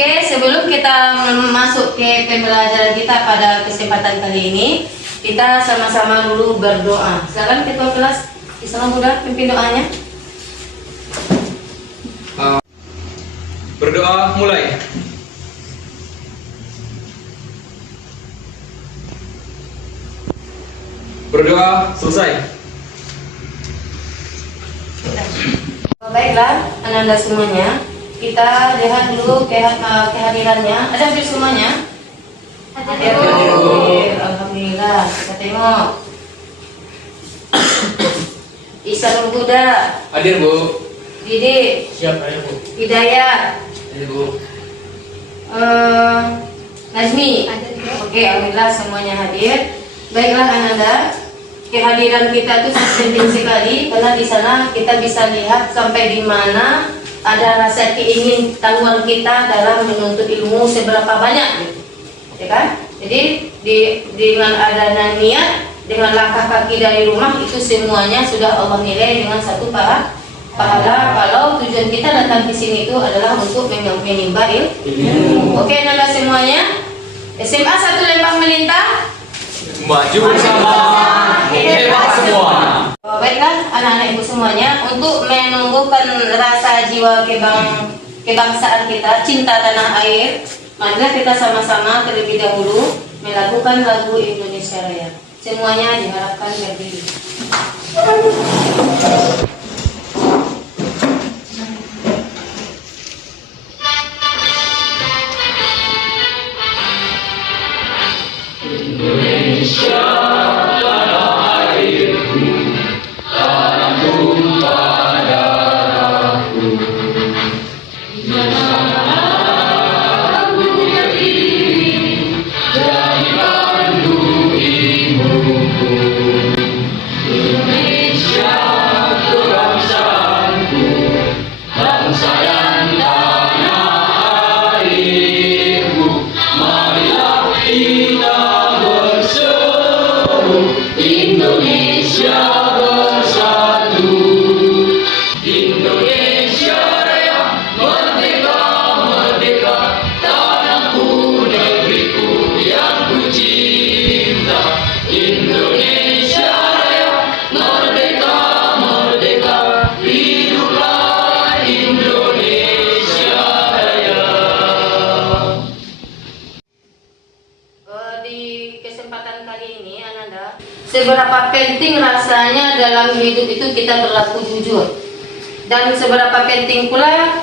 Oke, sebelum kita masuk ke pembelajaran kita pada kesempatan kali ini, kita sama-sama dulu berdoa. Silakan ketua kelas, Islam Buddha, pimpin doanya. Berdoa mulai. Berdoa selesai. Baiklah, anak-anak semuanya, kita lihat dulu kehadirannya. Ada hadir semuanya? Hadir. Alhamdulillah. Kita tengok. Islam Buddha. Hadir, Bu. Didik. Siap, hadir, Bu. Hidayat. Hadir, Bu. Nazmi. Oke, alhamdulillah semuanya hadir. Baiklah anak-anak, kehadiran kita itu sangat penting sekali karena di sana kita bisa lihat sampai di mana ada rasa keingintahuan kita dalam menuntut ilmu seberapa banyak, gitu. Ya kan? Jadi dengan adanya niat, dengan langkah kaki dari rumah itu semuanya sudah Allah nilai dengan satu pahala. Kalau tujuan kita datang di sini itu adalah untuk menimba ilmu. Oke, anak semuanya. SMA 1 Lembang Melintang. Maju bersama, hebat semua. Baiklah anak-anak ibu semuanya, untuk menumbuhkan rasa jiwa kebangsaan kita, cinta tanah air, marilah kita sama-sama terlebih dahulu melakukan lagu Indonesia Raya. Semuanya diharapkan berdiri. Seberapa penting rasanya dalam hidup itu kita berlaku jujur, dan seberapa penting pula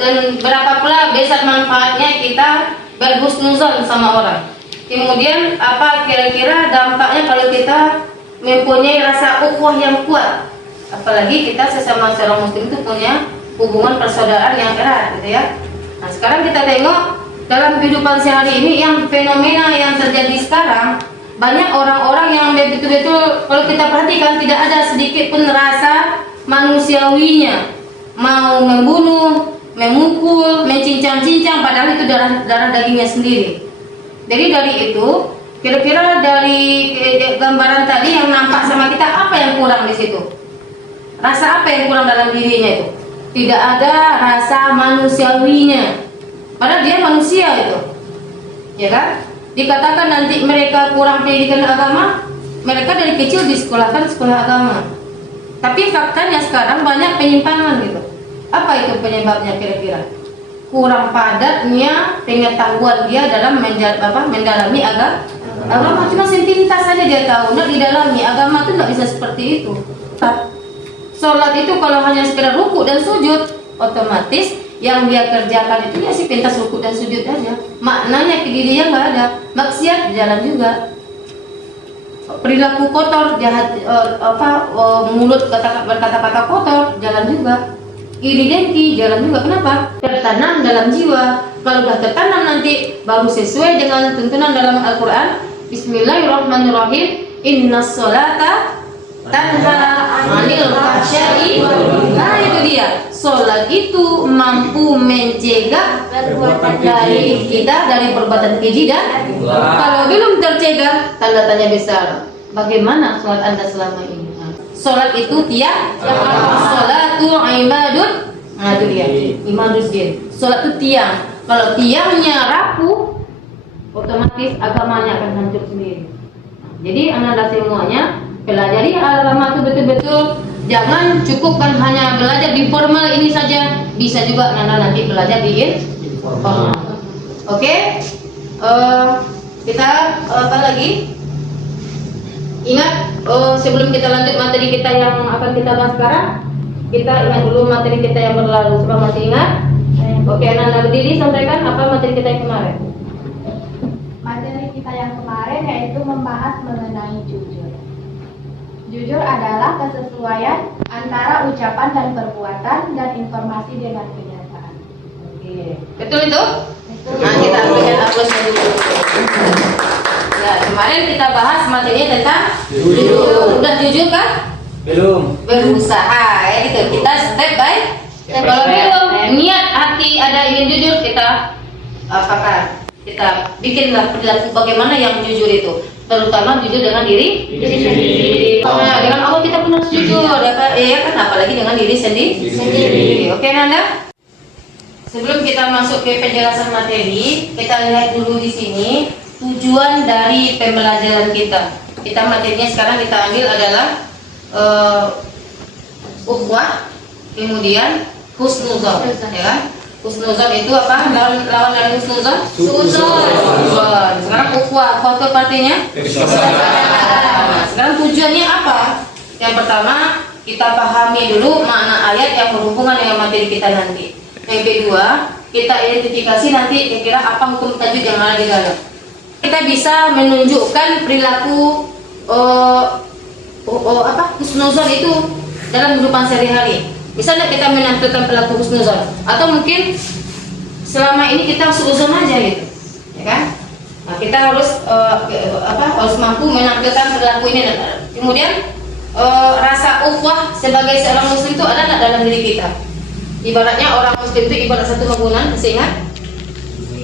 dan berapa pula besar manfaatnya kita berhusnuzon sama orang. Kemudian apa kira-kira dampaknya kalau kita mempunyai rasa ukhuwah yang kuat, apalagi kita sesama seorang muslim itu punya hubungan persaudaraan yang erat, gitu ya. Nah sekarang kita tengok dalam kehidupan sehari ini yang fenomena yang terjadi sekarang. Banyak orang-orang yang betul-betul kalau kita perhatikan tidak ada sedikit pun rasa manusiawinya, mau membunuh, memukul, mencincang-cincang, padahal itu darah dagingnya sendiri. Jadi dari itu, kira-kira dari gambaran tadi yang nampak sama kita, apa yang kurang di situ? Rasa apa yang kurang dalam dirinya itu? Tidak ada rasa manusiawinya, padahal dia manusia itu, ya kan? Dikatakan nanti mereka kurang pendidikan agama, mereka dari kecil disekolahkan sekolah agama. Tapi faktanya sekarang banyak penyimpangan gitu. Apa itu penyebabnya kira-kira? Kurang padatnya pengetahuan dia dalam mendalami agama. Cuma sepintas saja dia tahu, nggak didalami. Agama itu nggak bisa seperti itu. Sholat itu kalau hanya sekedar ruku dan sujud, otomatis yang dia kerjakan itu ya sepintas ruku dan sujud aja, maknanya ke dirinya nggak ada. Maksiat jalan juga, perilaku kotor, jahat, mulut berkata-kata kotor jalan juga, iri dengki jalan juga. Kenapa? Tertanam dalam jiwa. Kalau sudah tertanam nanti baru sesuai dengan tuntunan dalam Al-Quran. Bismillahirrahmanirrahim. Innas sholata tanha anil fahsya'i. Nah itu dia, sholat itu mampu mencegah dari kita dari perbuatan keji dan kalau belum tercegah, tanda tanya besar. Bagaimana sholat Anda selama ini? Sholat itu tiang, sholatu imadun. Nah itu dia, imaduddin. Sholat itu tiang. Kalau tiangnya rapuh, otomatis agamanya akan hancur sendiri. Jadi Ananda semuanya pelajari agama itu betul-betul. Jangan cukupkan hanya belajar di formal ini saja, bisa juga Ananda nanti belajar di informal. Oke? Kita apa lagi? Ingat, sebelum kita lanjut materi kita yang akan kita bahas sekarang, kita ingat dulu materi kita yang berlalu. Coba masih ingat? Oke, Ananda berdiri sampaikan apa materi kita yang kemarin. Materi kita yang kemarin yaitu membahas mengenai jujur. Jujur adalah kesesuaian antara ucapan dan perbuatan dan informasi dengan kenyataan. Oke, betul itu? Betul. Nah, kita berikan aplausnya dulu. Nah, kemarin kita bahas materinya tentang jujur. Udah jujur kan? Belum. Berusaha ya gitu. Kita step by step. Kalau belum niat hati ada ingin jujur, kita apakah kita bikinlah perilaku bagaimana yang jujur itu, terutama jujur dengan diri sendiri. Nah, dengan Allah kita pun harus jujur, ya kan, apalagi dengan diri sendiri. Oke, Nanda. Sebelum kita masuk ke penjelasan materi, kita lihat dulu di sini tujuan dari pembelajaran kita. Kita materinya sekarang kita ambil adalah ukhuwah, kemudian husnuzon, ya kan? Husnuzon itu apa? Lawan dari husnuzon? Suudzon. Sekarang ukhuwah, itu artinya? Nah, sekarang tujuannya apa? Yang pertama, kita pahami dulu makna ayat yang berhubungan dengan materi kita nanti. Yang kedua, kita identifikasi nanti kira-kira apa hukum tajuk yang ada di dalam. Kita bisa menunjukkan perilaku husnuzon itu dalam kehidupan sehari-hari. Misalnya kita menampilkan perilaku husnuzon, atau mungkin selama ini kita suudzon aja gitu, ya kan? Nah, kita harus harus mampu menampilkan perilaku ini. Kemudian rasa ukhuwah sebagai seorang muslim itu ada nggak dalam diri kita? Ibaratnya orang muslim itu ibarat satu bangunan, masih ingat?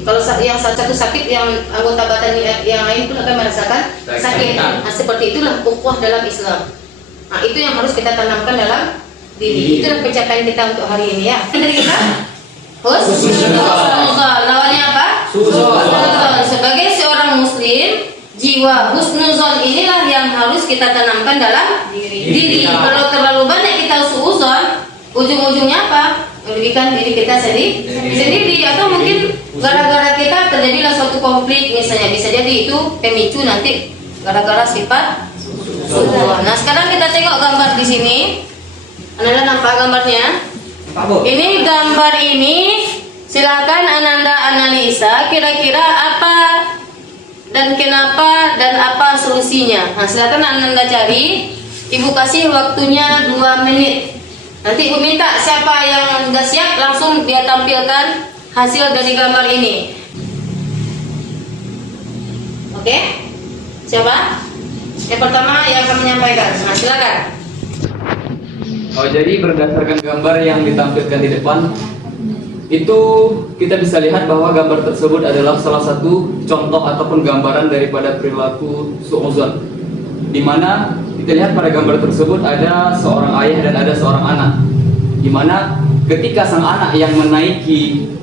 Kalau yang satu sakit, yang anggota badan yang lain pun akan merasakan sakit. Nah, seperti itulah ukhuwah dalam Islam. Nah, itu yang harus kita tanamkan dalam diri. Itulah pencapaian kita untuk hari ini ya. Dari kita, husnuzon. Lawannya apa? Suudzon. Sebagai seorang muslim, jiwa husnuzon inilah yang harus kita tanamkan dalam diri. Kalau terlalu banyak kita suudzon, ujung-ujungnya apa? Merugikan diri kita sendiri, atau mungkin gara-gara kita terjadilah suatu konflik, misalnya bisa jadi itu pemicu nanti gara-gara sifat suudzon. Nah, sekarang kita tengok gambar di sini. Ananda nampak gambarnya? Ini gambar ini, silakan Ananda analisa kira-kira apa dan kenapa dan apa solusinya. Nah, silakan Ananda cari. Ibu kasih waktunya 2 menit. Nanti Ibu minta siapa yang sudah siap langsung dia tampilkan hasil dari gambar ini. Oke? Siapa? Yang pertama yang akan menyampaikan. Nah, silakan. Jadi berdasarkan gambar yang ditampilkan di depan, itu kita bisa lihat bahwa gambar tersebut adalah salah satu contoh ataupun gambaran daripada perilaku suudzon, di mana kita lihat pada gambar tersebut ada seorang ayah dan ada seorang anak, di mana ketika sang anak yang menaiki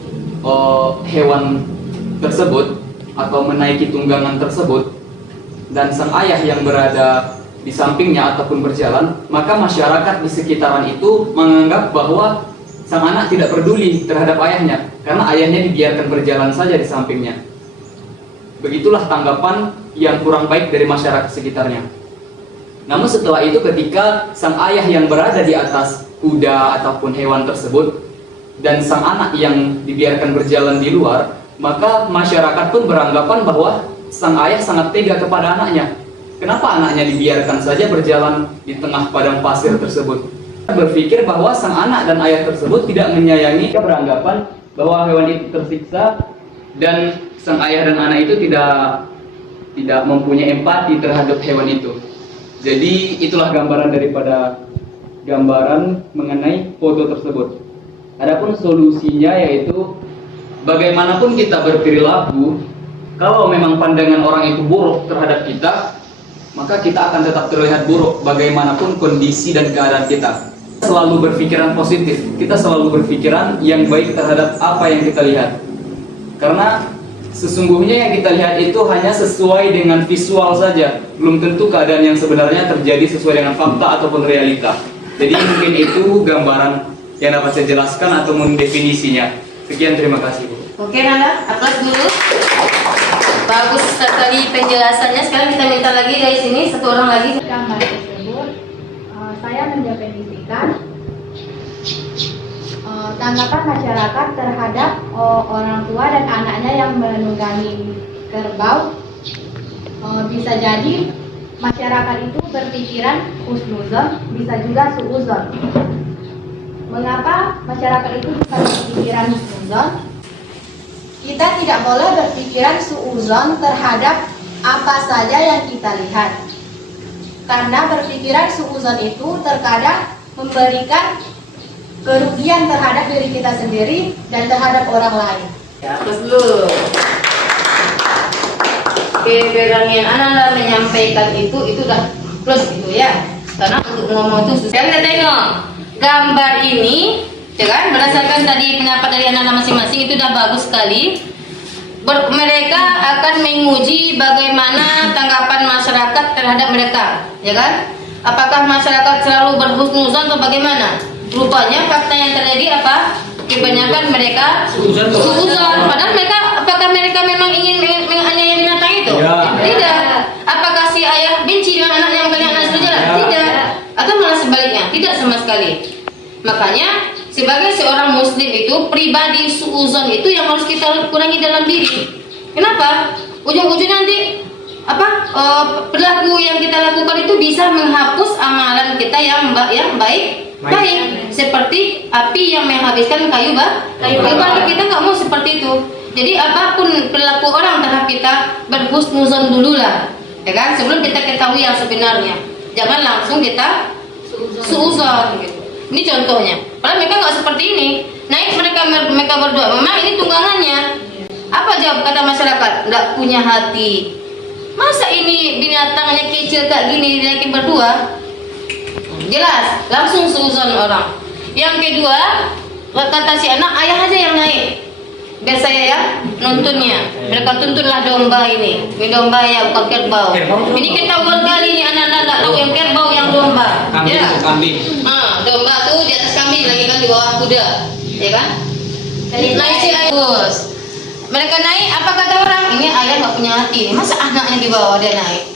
hewan tersebut atau menaiki tunggangan tersebut dan sang ayah yang berada di sampingnya ataupun berjalan, maka masyarakat di sekitaran itu menganggap bahwa sang anak tidak peduli terhadap ayahnya karena ayahnya dibiarkan berjalan saja di sampingnya. Begitulah tanggapan yang kurang baik dari masyarakat sekitarnya. Namun setelah itu ketika sang ayah yang berada di atas kuda ataupun hewan tersebut dan sang anak yang dibiarkan berjalan di luar, maka masyarakat pun beranggapan bahwa sang ayah sangat tega kepada anaknya. Kenapa anaknya dibiarkan saja berjalan di tengah padang pasir tersebut? Berpikir bahwa sang anak dan ayah tersebut tidak menyayangi. Mereka beranggapan bahwa hewan itu tersiksa dan sang ayah dan anak itu tidak mempunyai empati terhadap hewan itu. Jadi itulah gambaran daripada gambaran mengenai foto tersebut. Adapun solusinya yaitu bagaimanapun kita berperilaku, kalau memang pandangan orang itu buruk terhadap kita, maka kita akan tetap terlihat buruk bagaimanapun kondisi dan keadaan kita. Selalu berpikiran positif, kita selalu berpikiran yang baik terhadap apa yang kita lihat. Karena sesungguhnya yang kita lihat itu hanya sesuai dengan visual saja, belum tentu keadaan yang sebenarnya terjadi sesuai dengan fakta ataupun realita. Jadi mungkin itu gambaran yang dapat saya jelaskan atau definisinya. Sekian, terima kasih Bu. Oke Nanda, aplaus dulu. Bagus sekali penjelasannya. Sekarang kita minta lagi dari sini satu orang lagi. Gambar tersebut saya mendefinisikan tanggapan masyarakat terhadap orang tua dan anaknya yang menunggangi kerbau. Bisa jadi masyarakat itu berpikiran husnuzon, bisa juga suuzon. Mengapa masyarakat itu bisa berpikiran husnuzon? Kita tidak boleh berpikiran suuzon terhadap apa saja yang kita lihat. Karena berpikiran suuzon itu terkadang memberikan kerugian terhadap diri kita sendiri dan terhadap orang lain. Ya, terus dulu. Oke, berangin Ananda menyampaikan itu udah plus itu ya. Karena untuk ngomong itu susah. Kita tengok gambar ini, ya kan? Berdasarkan tadi pendapat dari Ananda masing-masing itu udah bagus sekali. Mereka akan menguji bagaimana tanggapan masyarakat terhadap mereka, ya kan? Apakah masyarakat selalu berhusnuzon atau bagaimana? Rupanya fakta yang terjadi apa? Kebanyakan mereka suuzon. Padahal mereka, apakah mereka memang ingin menganiaya binatang itu? Ya. Tidak. Apakah si ayah benci dengan anaknya yang anak berjalan? Ya. Tidak. Atau malah sebaliknya? Tidak sama sekali. Makanya sebagai seorang muslim itu pribadi suuzon itu yang harus kita kurangi dalam diri. Kenapa? Ujung-ujungnya nanti perilaku yang kita lakukan itu bisa menghapus amalan kita yang baik. Seperti api yang menghabiskan kayu bakar. Kita nggak mau seperti itu. Jadi apapun perilaku orang terhadap kita, berhusnuzon dulu lah, ya kan? Sebelum kita ketahui yang sebenarnya. Jangan langsung kita suuzon gitu. Ini contohnya. Padahal mereka nggak seperti ini. Naik mereka berdua. Memang ini tunggangannya. Apa jawab kata masyarakat? Nggak punya hati. Masa ini binatangnya kecil kayak gini dinaikin berdua? Jelas, langsung suuzon orang. Yang kedua, kata si anak, ayah aja yang naik. Biar saya ya nontonnya. Mereka tuntunlah domba ini. Ini domba ya, bukan kerbau. Ini ketahuan kali nih anak-anak nggak tahu yang kerbau yang domba. Kambing. Domba tuh di atas kambing lagi kan di bawah kuda, ya kan? Naik si ayah. Mereka naik, apa kata orang? Ini ayah nggak punya hati. Masa anaknya di bawah dia naik?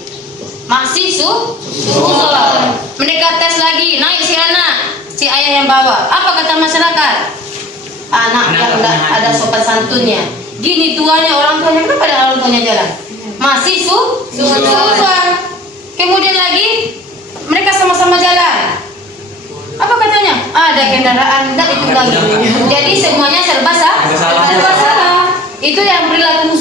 Masih suuzon. Mereka tes lagi, naik si ayah yang bawa. Apa kata masyarakat? Anak yang enggak ada sopan santunnya. Gini tuanya orang tuanya, kenapa ada orang tuanya jalan? Masih suuzon. Kemudian lagi mereka sama-sama jalan. Apa katanya? Ada kendaraan enggak ditunggangi. Jadi semuanya serba salah. Itu yang perilaku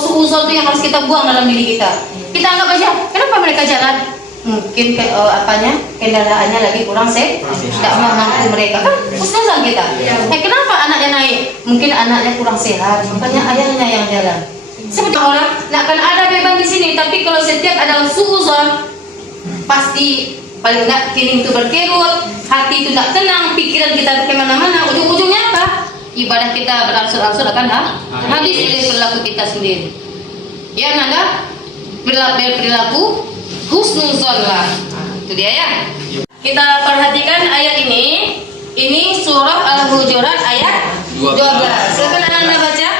suuzon itu yang harus kita buang dalam diri kita. Kita anggap aja, kenapa mereka jalan? Mungkin kendaraannya lagi kurang tidak mampu mereka kan husnuzon kita. Kenapa anaknya naik? Mungkin anaknya kurang sehat, makanya ayahnya yang jalan. Seperti orang, nggak akan ada beban di sini. Tapi kalau setiap ada suuzon, pasti paling nggak feeling itu berkerut, hati itu nggak tenang, pikiran kita kemana-mana. Ujung-ujungnya apa? Ibadah kita berangsur-angsur akan habis oleh perilaku kita sendiri. Ya Nanda, perilaku husnuzon lah. Itu dia ya. Kita perhatikan ayat ini. Ini surah Al-Hujurat ayat 12. Silakan Anda baca.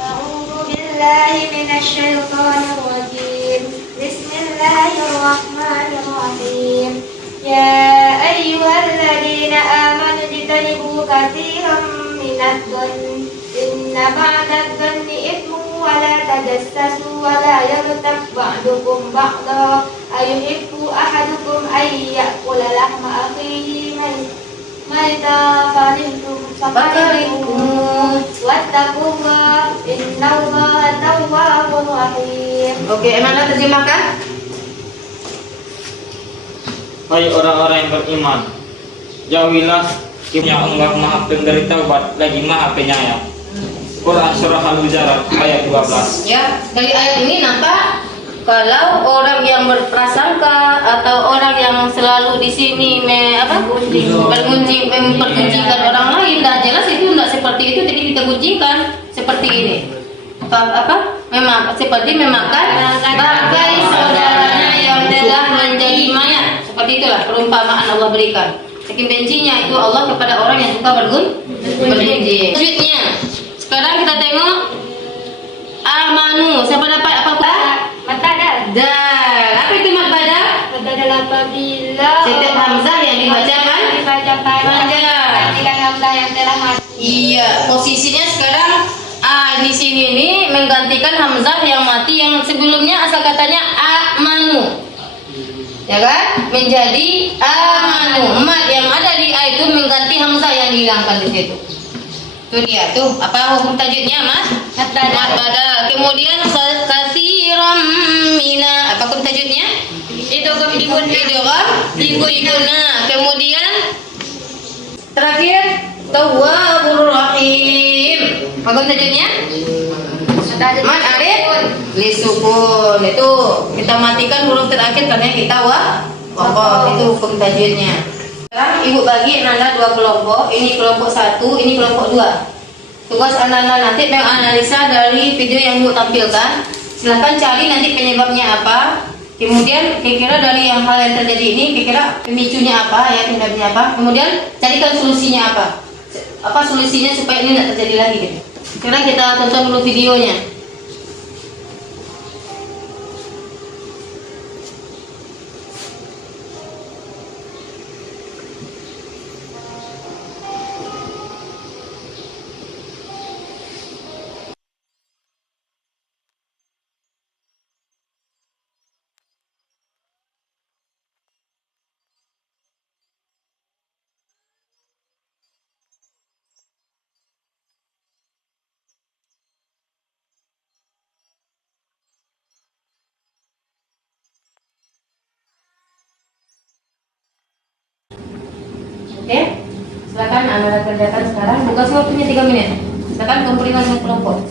A'udzu billahi minasyaitonir rajim. Bismillahirrahmanirrahim. Ya ayyuhalladzina amanu ijtanibu katsiran minadh-dhanni inna ba'dadh-dhanni ithmun wa la tajassasu wa la yaghtab ba'dukum ba'dha ayuhibbu ahadukum ay ya'kula lahma akhihi mayta fakaritum wattaqullaha innallaha tawwabur rahim. Oke, mana terjemahkan? Hai orang-orang yang beriman, jauhilah yang Allah Maha Pemberi Taubat lagi Maha Penyayang. Quran Surah Al-Hujurat ayat 12. Ya, dari ayat ini nampak kalau orang yang berprasangka atau orang yang selalu di sini mempergunjingkan orang lain, dah jelas itu tidak seperti itu, jadi kita gunjingkan. seperti ini. Seperti memakan bangkai saudaranya yang telah menjadi mayat. Seperti itulah perumpamaan Allah berikan. Saking bencinya itu Allah kepada orang yang suka bergunjing. Selanjutnya, sekarang kita tengok amanu. Siapa dapat apa? Mata Dal. Apa itu mat pada? Mata adalah apabila Setiap hamzah yang dibacakan gantikan hamzah yang telah mati. Iya, posisinya sekarang di sini nih menggantikan hamzah yang mati yang sebelumnya asal katanya amanu. Ya kan? Menjadi amanu. Mat yang ada di a itu mengganti hamzah yang dihilangkan di situ. Itu dia tuh. Apa hukum tajwidnya, Mas? Mat badal. Kemudian katsiran mina. Apa hukum tajwidnya? Idgham diguna. Kemudian terakhir Tawwabur Rahim. Apa hukum tajwidnya? Mat alif lisukun. Itu kita matikan huruf terakhir karena kita waqaf. Itu hukum tajwidnya. Sekarang ibu bagi Nanda 2 kelompok. Ini kelompok 1, ini kelompok 2. Tugas Nanda nanti menganalisa dari video yang ibu tampilkan. Silahkan cari nanti penyebabnya apa. Kemudian kira-kira dari hal yang terjadi ini kira-kira pemicunya apa ya, penyebabnya apa. Kemudian carikan solusinya apa. Apa solusinya supaya ini tidak terjadi lagi gitu. Sekarang kita tonton dulu videonya. Oke, silakan Anda kerjakan sekarang. Buka waktunya 3 menit. Silakan kumpulkan dengan kelompok.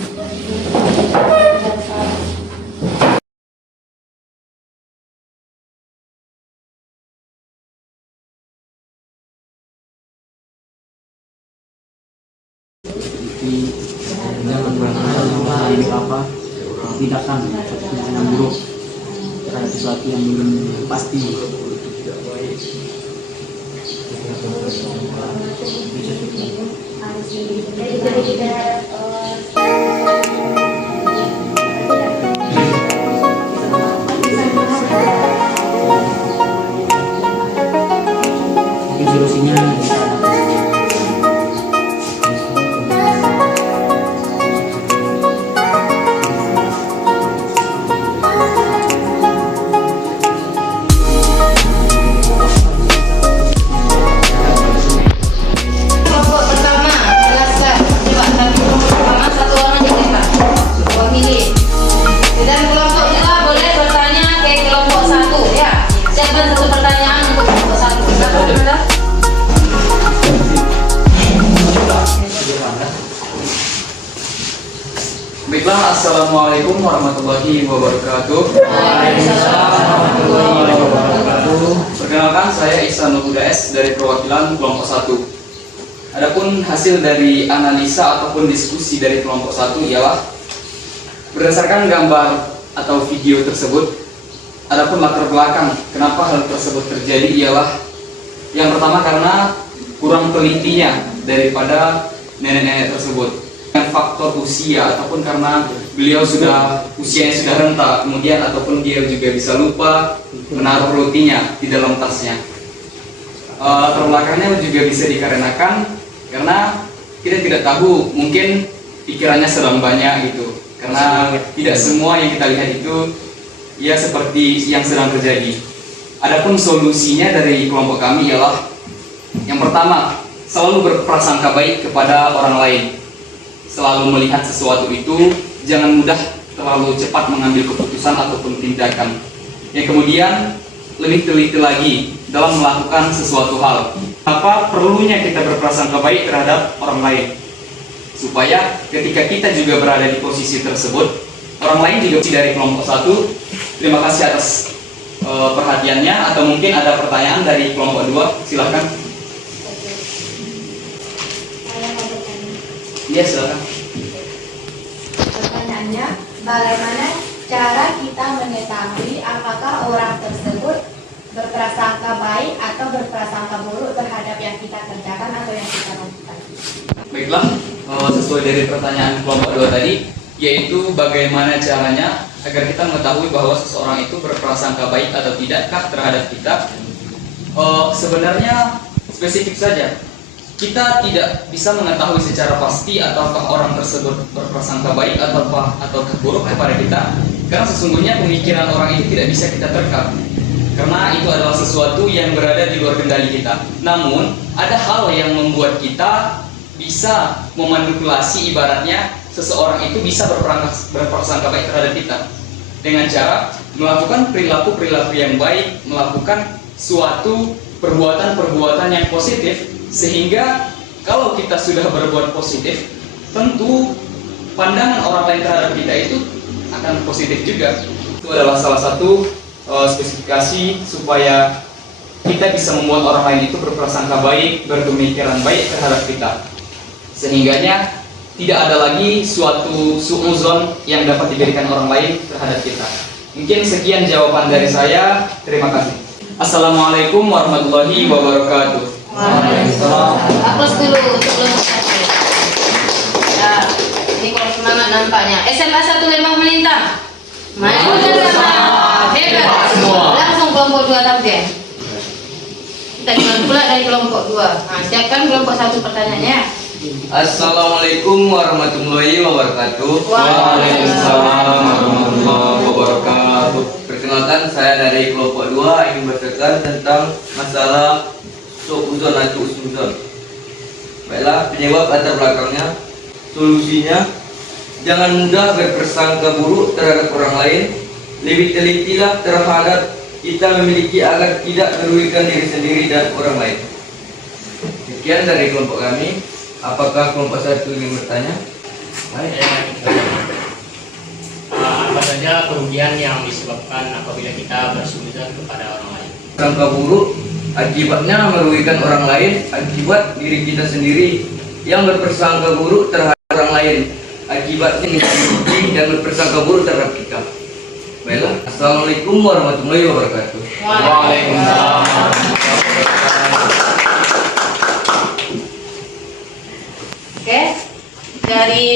Tindakan yang buruk terhadap sesuatu yang belum pasti. Mungkin solusinya Kelompok pertama, jelaskan. Coba satu kelompok pertama, satu orang diminta wakili. Dan kelompok 2 boleh bertanya ke kelompok 1 ya. Siapkan satu pertanyaan untuk kelompok 1. Silakan Anda. Baiklah, assalamualaikum warahmatullahi wabarakatuh. Perkenalkan, saya Ihsan Huda S dari perwakilan kelompok 1. Adapun hasil dari analisa ataupun diskusi dari kelompok 1 ialah berdasarkan gambar atau video tersebut. Adapun latar belakang kenapa hal tersebut terjadi ialah yang pertama karena kurang telitinya daripada nenek-nenek tersebut. Dengan faktor usia ataupun karena beliau usianya sudah renta, kemudian ataupun dia juga bisa lupa menaruh rotinya di dalam tasnya. Latar belakangnya juga bisa dikarenakan karena kita tidak tahu, mungkin pikirannya sedang banyak gitu. Karena tidak semua yang kita lihat itu ya seperti yang sedang terjadi. Adapun solusinya dari kelompok kami ialah yang pertama, selalu berprasangka baik kepada orang lain. Selalu melihat sesuatu itu, jangan mudah terlalu cepat mengambil keputusan ataupun tindakan. Yang kemudian, lebih teliti lagi dalam melakukan sesuatu hal. Apa perlunya kita berprasangka baik terhadap orang lain? Supaya ketika kita juga berada di posisi tersebut, orang lain juga dari kelompok 1. Terima kasih atas perhatiannya, atau mungkin ada pertanyaan dari kelompok 2, silahkan. Saya mau bertanya. Iya, silakan. pertanyaannya, bagaimana cara kita mengetahui apakah orang tersebut berprasangka baik atau berprasangka buruk terhadap yang kita kerjakan atau yang kita lakukan? Baiklah, sesuai dari pertanyaan kelompok 2 tadi, yaitu bagaimana caranya agar kita mengetahui bahwa seseorang itu berprasangka baik atau tidakkah terhadap kita. Sebenarnya spesifik saja, kita tidak bisa mengetahui secara pasti apakah orang tersebut berprasangka baik atau buruk kepada kita, karena sesungguhnya pemikiran orang itu tidak bisa kita terka, karena itu adalah sesuatu yang berada di luar kendali kita. Namun ada hal yang membuat kita bisa memanipulasi, ibaratnya seseorang itu bisa berprasangka baik terhadap kita dengan cara melakukan perilaku-perilaku yang baik, melakukan suatu perbuatan-perbuatan yang positif, sehingga kalau kita sudah berbuat positif, tentu pandangan orang lain terhadap kita itu akan positif juga. Itu adalah salah satu spesifikasi supaya kita bisa membuat orang lain itu berprasangka baik, berpemikiran baik terhadap kita, sehingganya tidak ada lagi suatu su'uzon yang dapat diberikan orang lain terhadap kita. Mungkin sekian jawaban dari saya. Terima kasih. Assalamualaikum warahmatullahi wabarakatuh. Waalaikumsalam. Hapus dulu sebelum selesai. Ya, ini kalau semangat nampaknya. SMA 15 melintang. Maju bersama. Hebat. Langsung kelompok 2 tampil. Kita dengar pula dari kelompok 2. Nah, siapkan kelompok 1 pertanyaannya. Assalamualaikum warahmatullahi wabarakatuh. Waalaikumsalam warahmatullahi wabarakatuh. Perkenalkan, saya dari kelompok 2 ingin bercerita tentang masalah su'uzon atau usnuzon. Baiklah, penyebab latar belakangnya, solusinya, jangan mudah berprasangka buruk terhadap orang lain. Lebih telitilah terhadap kita memiliki agar tidak merugikan diri sendiri dan orang lain. Sekian dari kelompok kami. Apakah kelompok 1 ingin bertanya? Baik. Apa saja kerugian yang disebabkan apabila kita bersuudzon kepada orang lain? Prasangka buruk akibatnya merugikan orang lain, akibat diri kita sendiri. Yang berprasangka buruk terhadap orang lain, akibatnya menyakiti dan berprasangka buruk terhadap kita. Baiklah, assalamualaikum warahmatullahi wabarakatuh. Waalaikumsalam. Oke, dari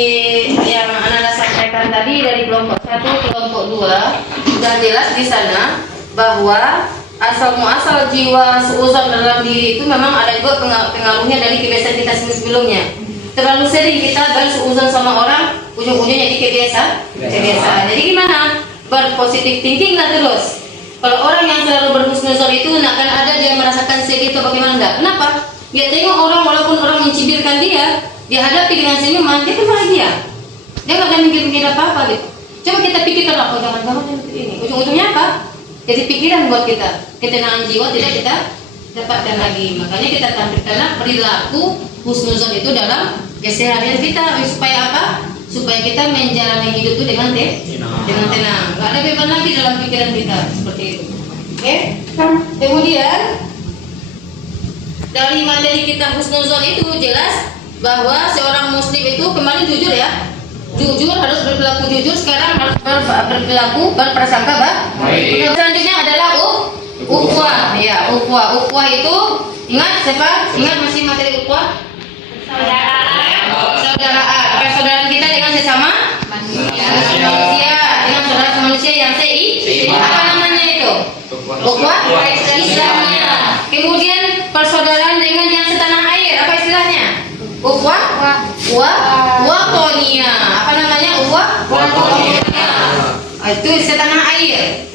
yang Anda sampaikan tadi dari kelompok 1, kelompok 2 sudah jelas di sana bahwa asal muasal jiwa suuzon dalam diri itu memang ada juga pengaruhnya dari kebiasaan kita sebelumnya. Terlalu sering kita bersuuzon sama orang, ujung-ujungnya jadi kebiasaan. Jadi gimana? Berpositif thinking lah terus. Kalau orang yang selalu berhusnuzon itu nggak akan ada dia merasakan sedih atau bagaimana enggak. Kenapa? Dia tengok orang walaupun orang mencibirkan dia hadapi dengan senyuman, dia tuh bahagia. Dia nggak akan mikir-mikir apa-apa gitu. Coba kita pikirkan, oh jangan-jangan seperti ini. Ujung-ujungnya apa? Jadi pikiran buat kita. Ketenangan jiwa tidak kita dapatkan lagi. Makanya kita tampilkan perilaku husnuzon itu dalam keseharian kita supaya apa? Supaya kita menjalani hidup itu dengan tenang. Nggak ada beban lagi dalam pikiran kita seperti itu. Oke? Kemudian dari materi kita husnuzon itu jelas bahwa seorang muslim itu kembali jujur ya, jujur, harus berperilaku jujur. Sekarang harus berperilaku berprasangka baik. Selanjutnya adalah ukhuwah ya, ukhuwah itu ingat siapa? Ingat masih materi ukhuwah? Saudaraan. Persaudaraan kita dengan sesama manusia, dengan saudara manusia yang apa namanya itu? Ukhuwah Islamiyah. Kemudian persaudaraan dengan yang setanah air, apa istilahnya? Ukhuwah Watonia. Apa namanya? Watonia. Itu setanah air.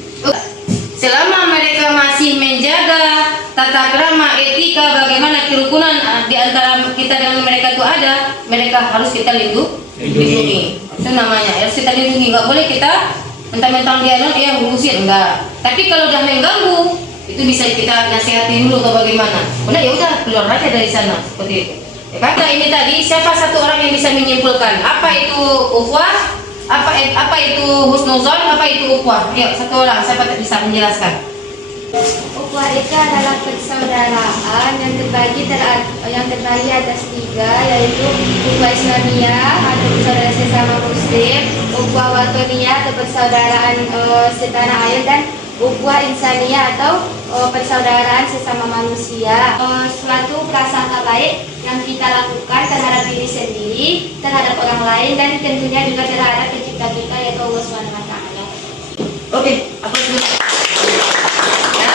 Selama mereka masih menjaga tata krama, etika, bagaimana kerukunan di antara kita dengan mereka itu ada, mereka harus kita lindungi. Itu namanya, harus kita lindungi. Nggak boleh kita mentang-mentang dia ngurusin, enggak. Tapi kalau udah mengganggu, itu bisa kita nasihati dulu atau bagaimana. Udah ya udah keluar aja dari sana seperti itu. Kata ini tadi, siapa satu orang yang bisa menyimpulkan apa itu ukhuwah, apa itu husnuzon, apa itu ukhuwah? Yuk, satu orang, siapa bisa menjelaskan? Ukhuwah itu adalah persaudaraan yang terbagi atas 3, yaitu ukhuwah Islamiyah atau persaudaraan sesama Muslim, ukhuwah watoniyah atau persaudaraan setanah air, dan ukhuwah insaniyah atau persaudaraan sesama manusia. Suatu prasangka baik yang kita lakukan terhadap diri sendiri, terhadap orang lain, dan tentunya juga terhadap pencipta kita yaitu Allah SWT. Oke, apa dulu? Ya.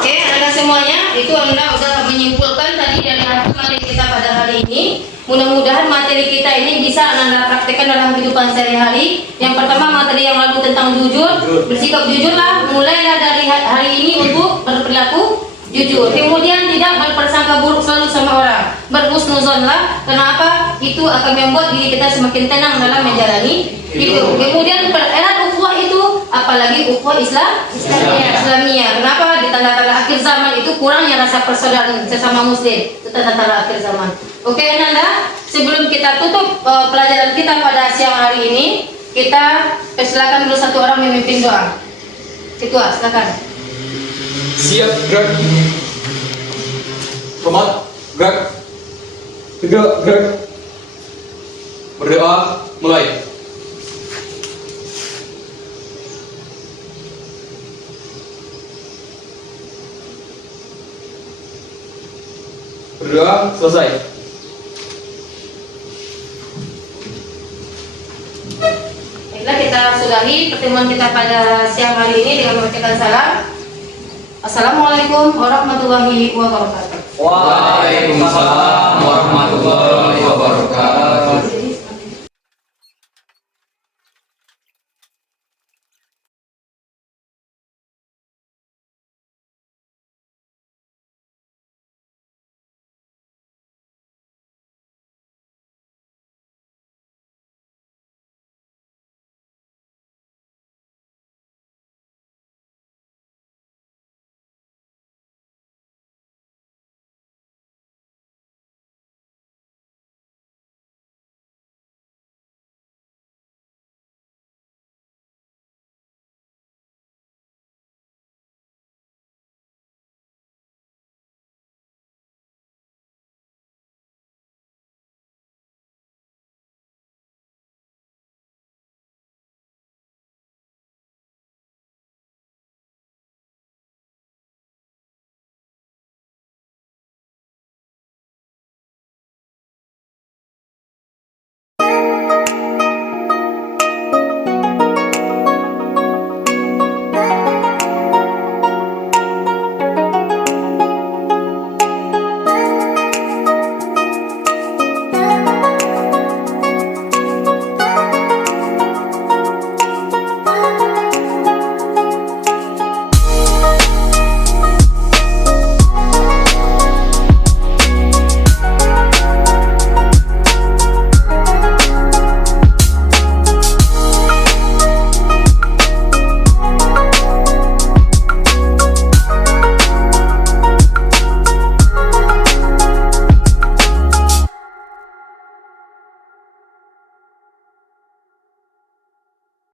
Oke, anak semuanya, itu Anda sudah menyimpulkan tadi dari materi kita pada hari ini. Mudah-mudahan materi kita ini bisa Anda praktekkan dalam kehidupan sehari-hari. Yang pertama, materi yang lalu tentang jujur, bersikap jujurlah. Mulailah dari hari ini untuk berperilaku jujur. Kemudian tidak berprasangka buruk selalu sama orang. Berhusnuzonlah. Kenapa? Itu akan membuat diri kita semakin tenang dalam menjalani hidup. Kemudian pererat ukhuwah itu, apalagi ukhuwah Islamiyah. Kenapa? Di tanda-tanda akhir zaman itu kurangnya rasa persaudaraan sesama Muslim. Itu tanda-tanda akhir zaman. Oke, Nanda, sebelum kita tutup pelajaran kita pada siang hari ini, kita silakan dulu satu orang memimpin doa. Ketua, silakan. Siap, gerak. Komat, gerak. Tegak, gerak. Berdoa, mulai. Berdoa, selesai. Baiklah, kita sudahi pertemuan kita pada siang hari ini dengan membacakan salam. Assalamualaikum warahmatullahi wabarakatuh. Waalaikumsalam warahmatullahi wabarakatuh.